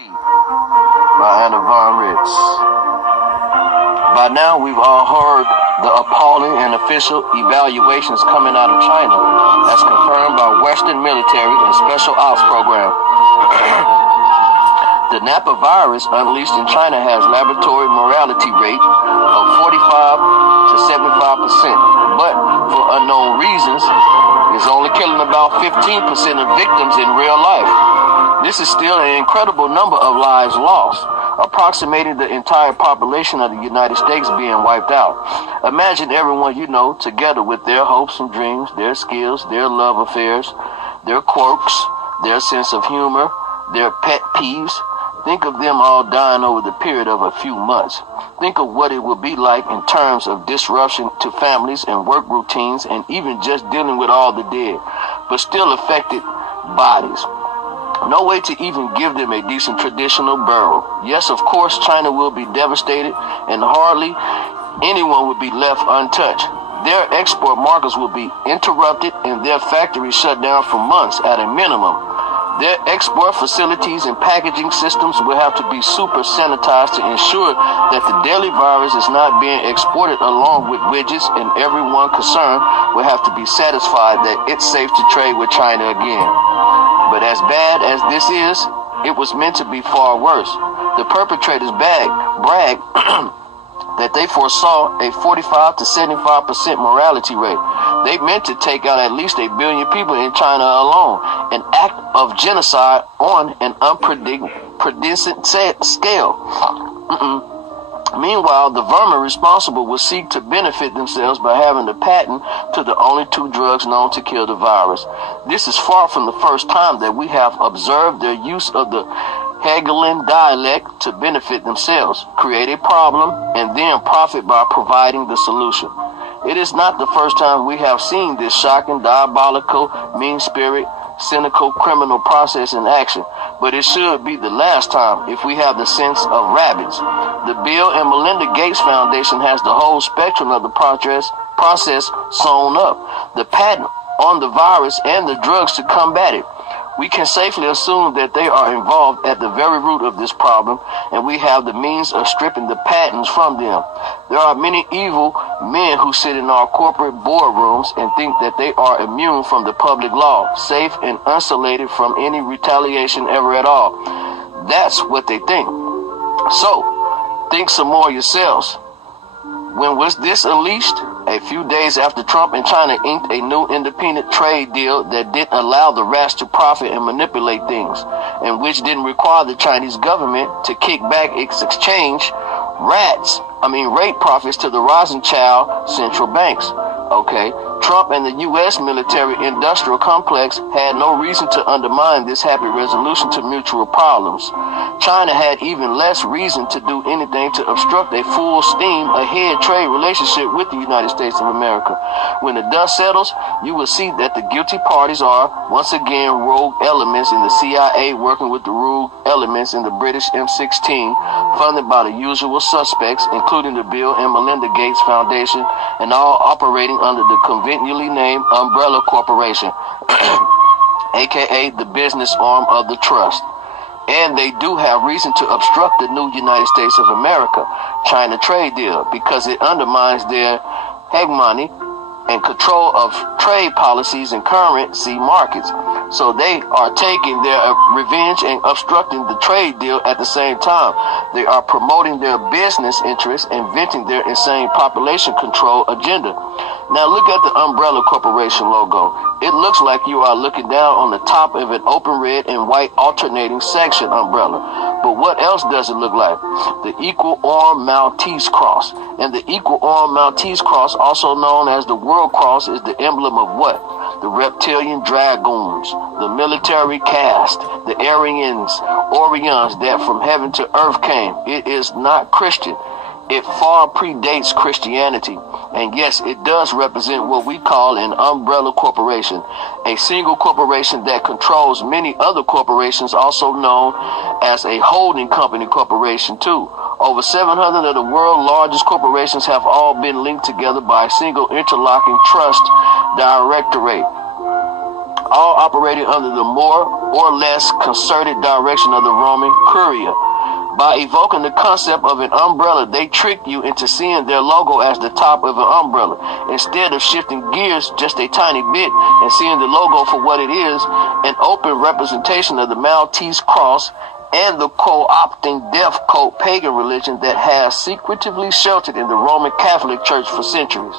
by Nipah Virus. By now, we've all heard the appalling and official evaluations coming out of China, as confirmed by Western military and special ops program. The Nipah virus unleashed in China has laboratory mortality rate of 45 to 75%, but for unknown reasons, it's only killing about 15% of victims in real life. This is still an incredible number of lives lost, approximating the entire population of the United States being wiped out. Imagine everyone you know together with their hopes and dreams, their skills, their love affairs, their quirks, their sense of humor, their pet peeves. Think of them all dying over the period of a few months. Think of what it would be like in terms of disruption to families and work routines, and even just dealing with all the dead, but still affected bodies. No way to even give them a decent traditional burial. Yes, of course, China will be devastated, and hardly anyone will be left untouched. Their export markets will be interrupted and their factories shut down for months at a minimum. Their export facilities and packaging systems will have to be super sanitized to ensure that the deadly virus is not being exported along with widgets, and everyone concerned will have to be satisfied that it's safe to trade with China again. But as bad as this is, it was meant to be far worse. The perpetrators brag that they foresaw a 45 to 75% mortality rate. They meant to take out at least 1 billion people in China alone, an act of genocide on an unprecedented scale. Meanwhile, the vermin responsible will seek to benefit themselves by having the patent to the only 2 drugs known to kill the virus. This is far from the first time that we have observed their use of the Hegelian dialect to benefit themselves, create a problem, and then profit by providing the solution. It is not the first time we have seen this shocking, diabolical, mean-spirit, cynical criminal process in action, but it should be the last time if we have the sense of rabbits. The Bill and Melinda Gates Foundation has the whole spectrum of the process sewn up, the patent on the virus and the drugs to combat it. We can safely assume that they are involved at the very root of this problem, and we have the means of stripping the patents from them. There are many evil men who sit in our corporate boardrooms and think that they are immune from the public law, safe and insulated from any retaliation ever at all. That's what they think. So, think some more yourselves. When was this unleashed? A few days after Trump and China inked a new independent trade deal that didn't allow the rats to profit and manipulate things, and which didn't require the Chinese government to kick back its exchange rate profits to the Rothschild central banks. Okay, Trump and the U.S. military-industrial complex had no reason to undermine this happy resolution to mutual problems. China had even less reason to do anything to obstruct a full steam ahead trade relationship with the United States of America. When the dust settles, you will see that the guilty parties are, once again, rogue elements in the CIA working with the rogue elements in the British M16, funded by the usual suspects, including the Bill and Melinda Gates Foundation, and all operating under the conveniently named Umbrella Corporation, aka the business arm of the trust. And they do have reason to obstruct the new United States of America China trade deal, because it undermines their hegemony and control of trade policies and currency markets. So they are taking their revenge and obstructing the trade deal at the same time. They are promoting their business interests and venting their insane population control agenda. Now look at the Umbrella Corporation logo. It looks like you are looking down on the top of an open red and white alternating section umbrella. But what else does it look like? The Equal Arm Maltese Cross. And the Equal Arm Maltese Cross, also known as the World Cross, is the emblem of what? The reptilian dragoons, the military caste, the Orions that from heaven to earth came. It is not Christian. It far predates Christianity. And yes, it does represent what we call an umbrella corporation, a single corporation that controls many other corporations, also known as a holding company corporation too. Over 700 of the world's largest corporations have all been linked together by a single interlocking trust directorate. all operating under the more or less concerted direction of the Roman Curia. By evoking the concept of an umbrella, they trick you into seeing their logo as the top of an umbrella, instead of shifting gears just a tiny bit and seeing the logo for what it is, an open representation of the Maltese cross and the co-opting death cult pagan religion that has secretively sheltered in the Roman Catholic Church for centuries.